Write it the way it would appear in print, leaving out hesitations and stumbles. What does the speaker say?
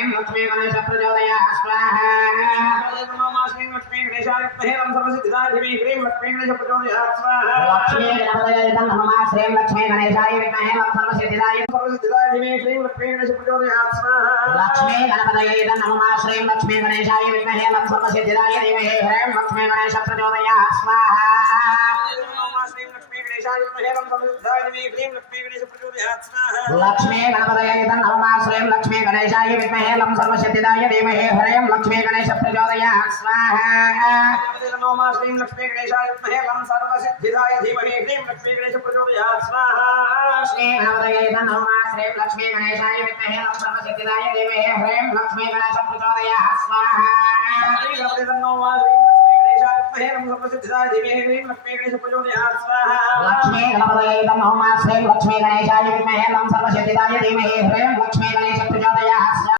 ह्रीं लक्ष्मी गणेश प्रचोदयात् स्वाहा नमः श्रीं लक्ष्मी गणेशाय विद्महे लं सर्वसिद्धिदाय धीमहि ह्रीं लक्ष्मी गणेश प्रचोदयात् स्वाहा लक्ष्मी गणपतये नमः श्रीं लक्ष्मी गणेशाय विद्महे लं सर्वसिद्धिदाय धीमहि ह्रीं लक्ष्मी गणेश प्रचोदयात् स्वाहा लक्ष्मी गणपतये नमः श्रीं लक्ष्मी गणेशाय विद्महे लं सर्वसिद्धिदाय धीमहि ह्रीं लक्ष्मी गणेश प्रचोदयात् स्वाहा नमः श्रीं लक्ष्मी गणेशाय विद्महे लं सर्वसिद्धिदाय धीमहि ह्रीं लक्ष्मी गणेश प्रचोदयात् स्वाहा लक्ष्मी गणपतये नमः श्रीं लक्ष्मी गणेशाय विद्महे लं सर्वसिद्धिदाय धीमहि ह्रीं लक्ष्मी गणेश प्रचोदयात् स्वाहा नमः श्रीं लक्ष्मी गणेशाय विद्महे लं सर्वसिद्धिदाय धीमहि ह्रीं लक्ष्मी गणेश प्रचोदयात् स्वाहा लक्ष्मी गणपतये नमः श्रीं लक्ष्मी गणेशाय विद्महे लं सर्वसिद्धिदाय धीमहि ह्रीं लक्ष्मी गणेश प्रचोदयात् स्वाहा लक्ष्मी गणपतये नमः श्रीं लक्ष्मी गणेशाय विद्महे लं सर्वसिद्धिदाय धीमहि ह्रीं लक्ष्मी गणेश प्रचोदयात् स्वाहा